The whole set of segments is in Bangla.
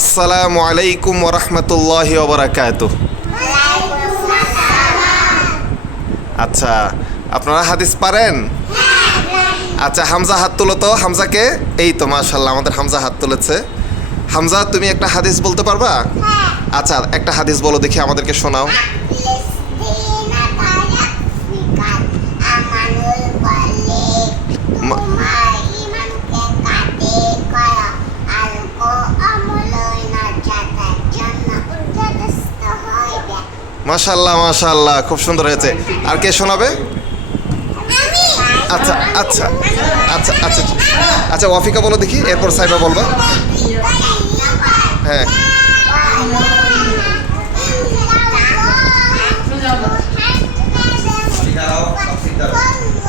আসসালামু আলাইকুম ওয়া রাহমাতুল্লাহি ওয়া বারাকাতুহু। আচ্ছা, আপনারা হাদিস পারেন? আচ্ছা, হামজা হাত তুলো তো। হামজাকে, এই তো মাশাআল্লাহ, আমাদের হামজা হাত তুলেছে। হামজা, তুমি একটা হাদিস বলতে পারবা? আচ্ছা, একটা হাদিস বলো দেখি, আমাদেরকে শোনাও। মাশাআল্লাহ মাশাআল্লাহ, খুব সুন্দর হয়েছে। আর কে শোনাবে? আচ্ছা আচ্ছা আচ্ছা আচ্ছা আচ্ছা, ওয়াফিকা বলো দেখি, এরপর সাইবা বলবা। হ্যাঁ,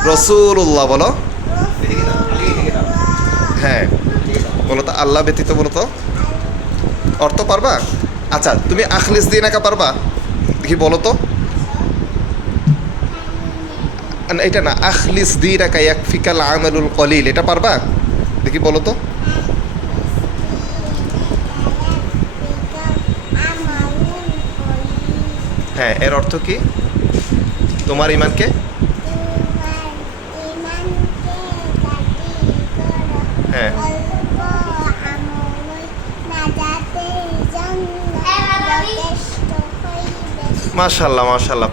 রসুল্লাহ বলো। হ্যাঁ বলো তো, আল্লাহ ব্যতীত বলো তো, অর্থ পারবা? আচ্ছা, তুমি আখলিস দিন একা পারবা দেখি, বলো তো। এটা না, আখলিস দিন একা ইয়াকফিকাল আমালুল কলিল, এটা পারবা দেখি, বলো তো। হ্যাঁ, এর অর্থ কি? তোমার ইমানকে হ্যাঁ, মাশাআল্লাহ মাশাআল্লাহ।